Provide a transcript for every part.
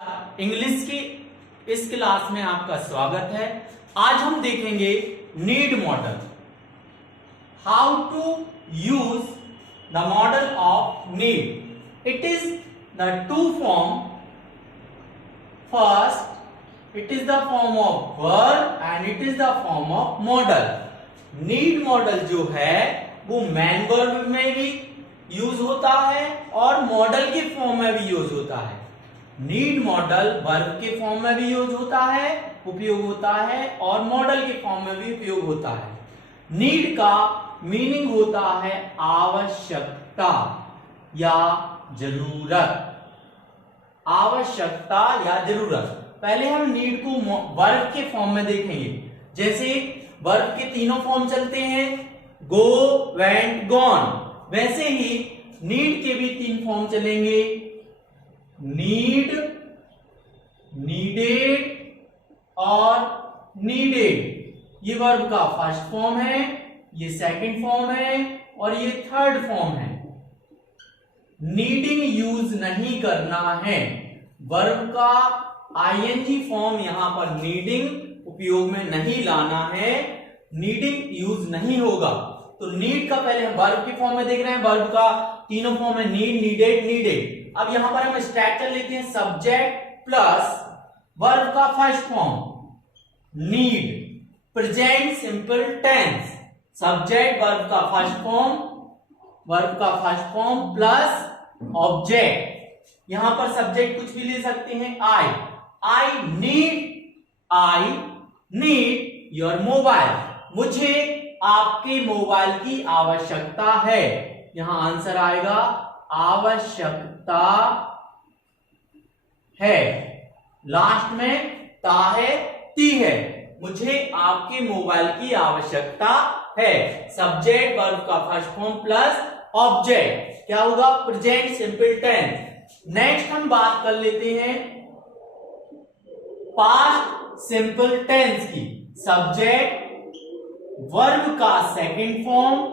English की इस class में आपका स्वागत है। आज हम देखेंगे need modal, how to use the modal of need. It is the two form, first it is the form of verb and it is the form of modal. Need modal जो है वो मैन वर्ब में भी use होता है और model के form में भी यूज होता है। नीड मॉडल वर्ब के फॉर्म में भी यूज होता है, उपयोग होता है और मॉडल के फॉर्म में भी उपयोग होता है। नीड का मीनिंग होता है आवश्यकता या जरूरत। आवश्यकता या जरूरत। पहले हम नीड को वर्ब के फॉर्म में देखेंगे। जैसे वर्ब के तीनों फॉर्म चलते हैं, गो, वेंट, गॉन। वैसे ही नीड के भी तीन फॉर्म चलेंगे, नीड, नीडेड और नीडेड। ये वर्ब का फर्स्ट फॉर्म है, ये सेकंड फॉर्म है और ये थर्ड फॉर्म है। नीडिंग यूज नहीं करना है। वर्ब का आईएनजी फॉर्म यहां पर नीडिंग उपयोग में नहीं लाना है, नीडिंग यूज नहीं होगा। तो नीड का पहले हम वर्ब के फॉर्म में देख रहे हैं। वर्ब का तीनों फॉर्म है, नीड, नीडेड, नीडेड। अब यहां पर हम स्ट्रक्चर लेते हैं, सब्जेक्ट प्लस वर्ब का first form need, present simple tense. Subject verb का फर्स्ट फॉर्म, वर्ब का फर्स्ट फॉर्म प्लस ऑब्जेक्ट। यहां पर सब्जेक्ट कुछ भी ले सकते हैं, आई नीड योर मोबाइल। मुझे आपके मोबाइल की आवश्यकता है। यहां आंसर आएगा आवश्यकता है। लास्ट में ता है, ती है। मुझे आपके मोबाइल की आवश्यकता है। सब्जेक्ट वर्ब का फर्स्ट फॉर्म प्लस ऑब्जेक्ट क्या होगा, प्रेजेंट सिंपल टेंस। नेक्स्ट हम बात कर लेते हैं पास्ट सिंपल टेंस की। सब्जेक्ट वर्ब का सेकंड फॉर्म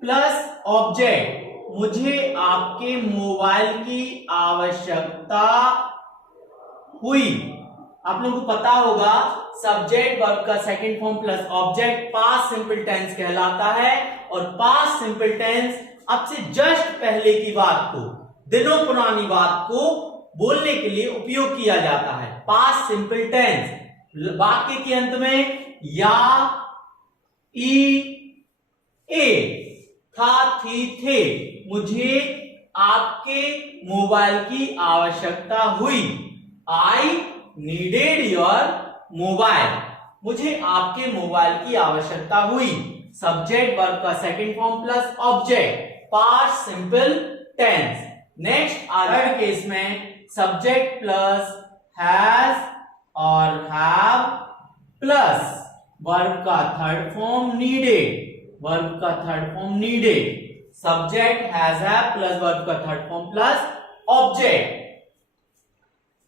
प्लस ऑब्जेक्ट। मुझे आपके मोबाइल की आवश्यकता हुई। आप लोगों को पता होगा सब्जेक्ट वर्ब का second form plus object past simple tense कहलाता है। और पास्ट सिंपल टेंस अब से जस्ट पहले की बात को, दिनों पुरानी बात को बोलने के लिए उपयोग किया जाता है। पास्ट सिंपल टेंस वाक्य के अंत में या, ई, ए, था, थी, थे। मुझे आपके मोबाइल की आवश्यकता हुई। I needed your mobile. मुझे आपके मोबाइल की आवश्यकता हुई। सब्जेक्ट वर्ब का second form plus object, past simple tense. Next third case में सब्जेक्ट प्लस हैज और हैव प्लस वर्ब का थर्ड फॉर्म नीडेड। वर्ब का third form needed. Subject has have plus verb का third form plus object.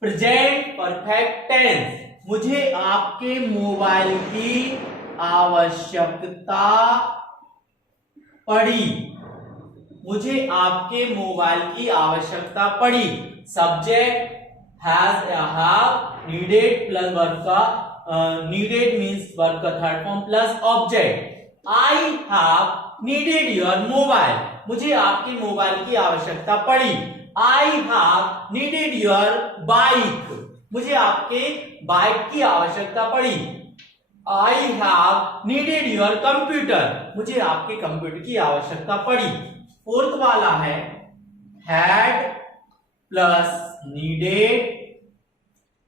Present perfect tense. मुझे आपके mobile की आवश्यकता पड़ी। मुझे आपके मोबाइल की आवश्यकता पड़ी। सब्जेक्ट हैज या हैव, नीडेड प्लस वर्ब का नीडेड मीन्स वर्ब का third form plus object. I have needed your mobile. मुझे आपके मोबाइल की आवश्यकता पड़ी। I have needed your bike. मुझे आपके बाइक की आवश्यकता पड़ी। I have needed your computer. मुझे आपके कंप्यूटर की आवश्यकता पड़ी। फोर्थ वाला है हैड प्लस नीडेड,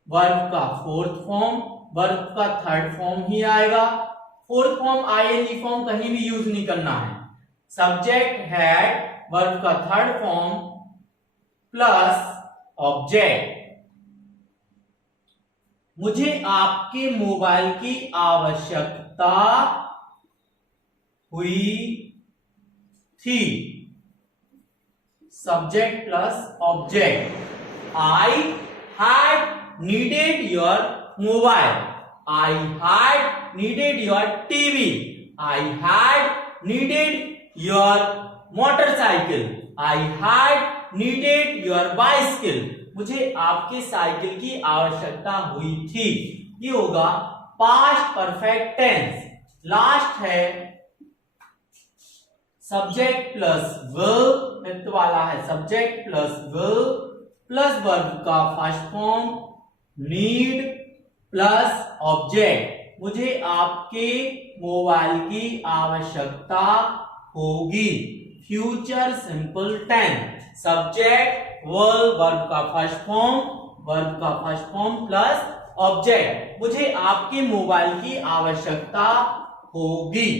वर्ब का फोर्थ फॉर्म, वर्ब का थर्ड फॉर्म ही आएगा। फोर्थ फॉर्म आईएनजी फॉर्म कहीं भी यूज नहीं करना है। सब्जेक्ट हैड, वर्ब का थर्ड फॉर्म प्लस ऑब्जेक्ट। मुझे आपके मोबाइल की आवश्यकता हुई थी। Subject plus object. I had needed your mobile. I had needed your TV. I had needed your motorcycle. I had needed your bicycle. मुझे आपके cycle की आवश्यकता हुई थी। ये होगा पास्ट परफेक्ट टेंस। लास्ट है सब्जेक्ट प्लस वर्ब, फिफ्थ वाला है subject plus verb plus verb का first form need plus object. मुझे आपके मोबाइल की आवश्यकता होगी। Future simple tense subject verb verb का फर्स्ट फॉर्म प्लस ऑब्जेक्ट। मुझे आपके मोबाइल की आवश्यकता होगी।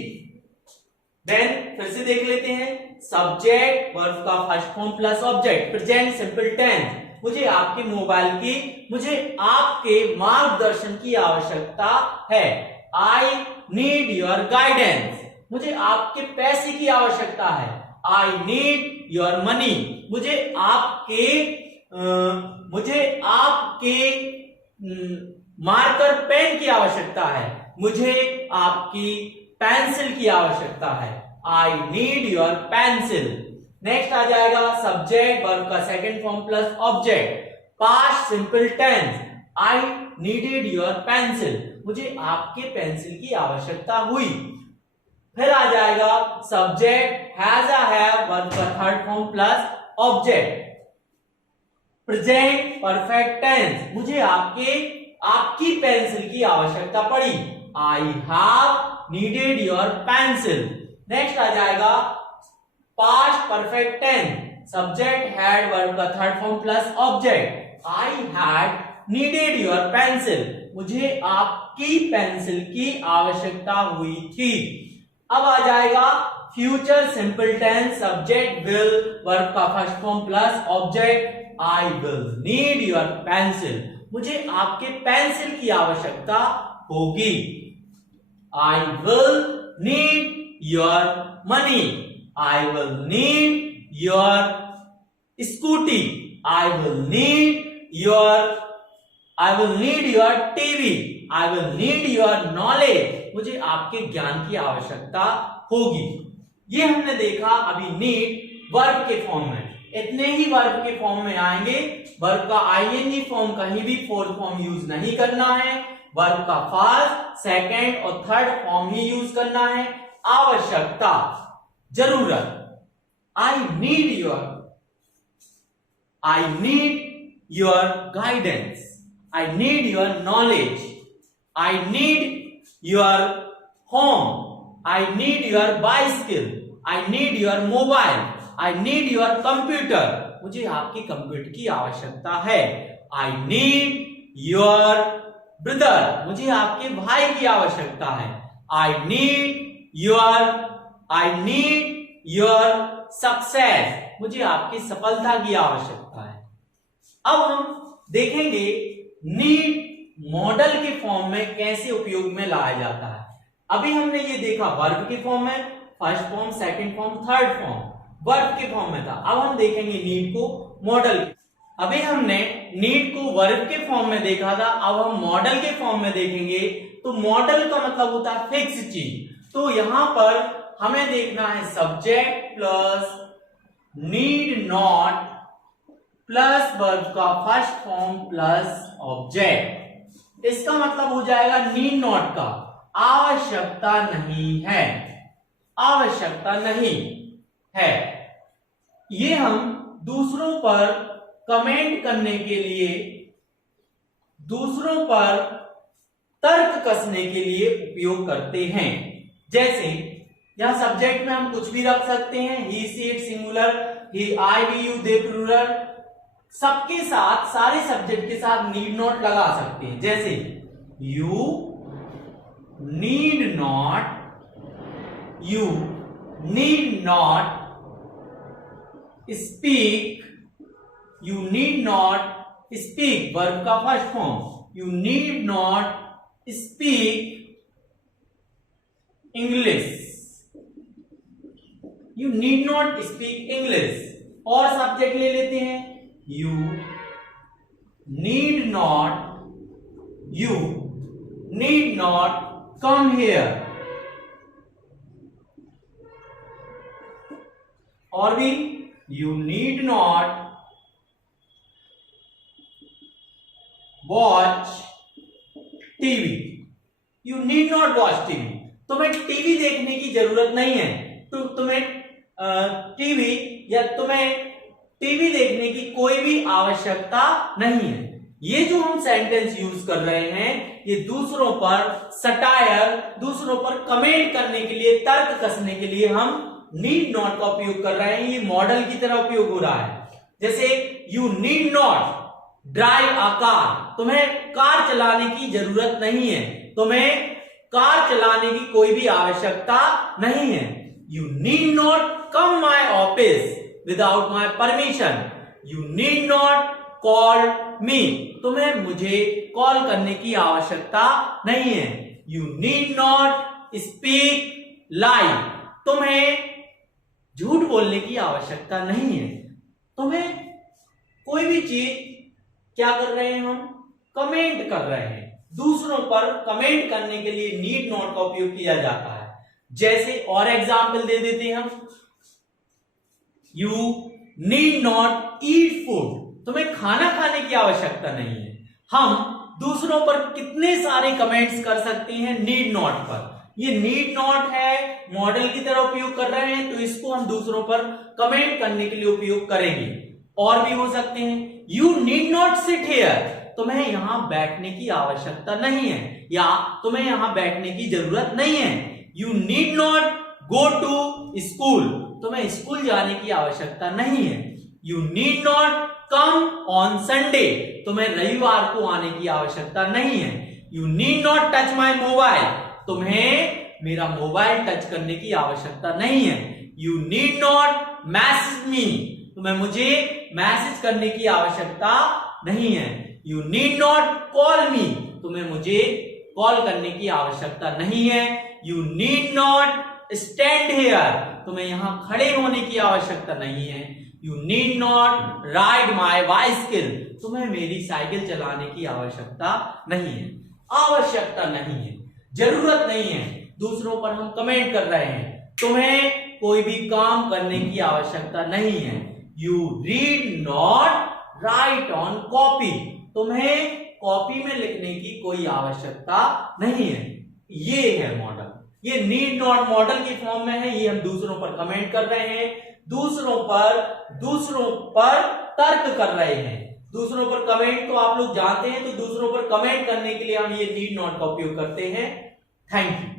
देन फिर से देख लेते हैं सब्जेक्ट वर्ब का first form plus object present simple tense. मुझे आपके मार्गदर्शन की आवश्यकता है। I need your guidance. मुझे आपके पैसे की आवश्यकता है। I need your money. मुझे आपके मार्कर पेन की आवश्यकता है। मुझे आपकी पेंसिल की आवश्यकता है। I need your pencil. Next आ जाएगा सब्जेक्ट वर्ब का second form plus object past simple tense. I needed your pencil. मुझे आपके पेंसिल की आवश्यकता हुई। फिर आ जाएगा सब्जेक्ट हैज अ हैव वर्ब का third form plus object present perfect tense. मुझे आपकी पेंसिल की आवश्यकता पड़ी। I have needed your pencil. Next आ जाएगा past perfect tense subject had verb का third form plus object I had needed your pencil. मुझे आपकी पेंसिल की आवश्यकता हुई थी। अब आ जाएगा future simple tense subject will verb का first form plus object I will need your pencil. मुझे आपके पेंसिल की आवश्यकता होगी। I will need your money. I will need your scooty. I will need your TV. I will need your knowledge. मुझे आपके ज्ञान की आवश्यकता होगी। ये हमने देखा अभी नीड वर्ब के फॉर्म में। इतने ही वर्ब के फॉर्म में आएंगे। वर्ब का आईएनजी फॉर्म कहीं भी फोर्थ फॉर्म यूज नहीं करना है। वर्ब का फर्स्ट सेकंड और थर्ड फॉर्म ही यूज करना है। आवश्यकता जरूरत आई need your guidance. I need your knowledge. I need your home. I need your bicycle. I need your mobile. I need your computer. मुझे आपके कंप्यूटर की आवश्यकता है। I need your brother. मुझे आपके भाई की आवश्यकता है। I need your success. मुझे आपकी सफलता की आवश्यकता है। अब हम देखेंगे नीड मॉडल के फॉर्म में कैसे उपयोग में लाया जाता है। अभी हमने ये देखा वर्ब के फॉर्म में first form second form third form verb के फॉर्म में था। अब हम देखेंगे नीड को मॉडल। अभी हमने नीड को वर्ब के फॉर्म में देखा था। अब हम मॉडल के फॉर्म में देखेंगे। तो मॉडल का मतलब होता है फिक्स चीज। तो यहां पर हमें देखना है subject plus need not plus verb का फर्स्ट फॉर्म प्लस ऑब्जेक्ट। इसका मतलब हो जाएगा नीड नॉट का आवश्यकता नहीं है। आवश्यकता नहीं है। ये हम दूसरों पर कमेंट करने के लिए, दूसरों पर तर्क कसने के लिए उपयोग करते हैं। जैसे यहां सब्जेक्ट में हम कुछ भी रख सकते हैं। ही सी इट सिंगुलर, ही I we you they plural. सबके साथ सारे सब्जेक्ट के साथ नीड नॉट लगा सकते हैं। जैसे you need not speak. You need not speak verb का first form. You need not speak English. You need not speak English. और सब्जेक्ट ले लेते हैं। You need not come here. और भी you need not watch TV. You need not watch TV. तुम्हें TV देखने की जरूरत नहीं है। तो तुम्हें टीवी या तुम्हें टीवी देखने की कोई भी आवश्यकता नहीं है। ये जो हम सेंटेंस यूज कर रहे हैं ये दूसरों पर सटायर, दूसरों पर कमेंट करने के लिए, तर्क कसने के लिए हम नीड नॉट का उपयोग कर रहे हैं। ये मॉडल की तरह उपयोग हो रहा है। जैसे you need not drive a car. तुम्हें कार चलाने की जरूरत नहीं है। तुम्हें कार चलाने की कोई भी आवश्यकता नहीं है। You need not come my office without my permission. You need not call me. तुम्हें मुझे कॉल करने की आवश्यकता नहीं है। यू नीड नॉट स्पीक लाई। तुम्हें झूठ बोलने की आवश्यकता नहीं है। तुम्हें कोई भी चीज क्या कर रहे हैं हम? कमेंट कर रहे हैं। दूसरों पर कमेंट करने के लिए नीड नॉट का उपयोग किया जाता है। जैसे और एग्जाम्पल दे देते हैं हम। You need not eat food. तुम्हें खाना खाने की आवश्यकता नहीं है। हम दूसरों पर कितने सारे कमेंट्स कर सकते हैं नीड नॉट पर। ये नीड नॉट है, मॉडल की तरह उपयोग कर रहे हैं, तो इसको हम दूसरों पर कमेंट करने के लिए उपयोग करेंगे। और भी हो सकते हैं। You need not sit here. तुम्हें यहां बैठने की आवश्यकता नहीं है या तुम्हें यहां बैठने की जरूरत नहीं है। You need not go to school. तुम्हें स्कूल जाने की आवश्यकता नहीं है। You need not come on Sunday. तुम्हें रविवार को आने की आवश्यकता नहीं है। You need not touch my mobile. तुम्हें मेरा मोबाइल टच करने की आवश्यकता नहीं है। You need not message me. तुम्हें मुझे मैसेज करने की आवश्यकता नहीं है। You need not call me. तुम्हें मुझे कॉल करने की आवश्यकता नहीं है। You need not stand here. तुम्हें यहां खड़े होने की आवश्यकता नहीं है। You need not ride my bicycle. तुम्हें मेरी साइकिल चलाने की आवश्यकता नहीं है। आवश्यकता नहीं है, जरूरत नहीं है। दूसरों पर हम कमेंट कर रहे हैं। तुम्हें कोई भी काम करने की आवश्यकता नहीं है। You read not right on copy. तुम्हें कॉपी में लिखने की कोई आवश्यकता नहीं है। ये है मॉडल। ये नीड नॉट मॉडल की फॉर्म में है। ये हम दूसरों पर कमेंट कर रहे हैं, दूसरों पर तर्क कर रहे हैं। दूसरों पर कमेंट तो आप लोग जानते हैं, तो दूसरों पर कमेंट करने के लिए हम ये नीड नॉट का उपयोग करते हैं। Thank you.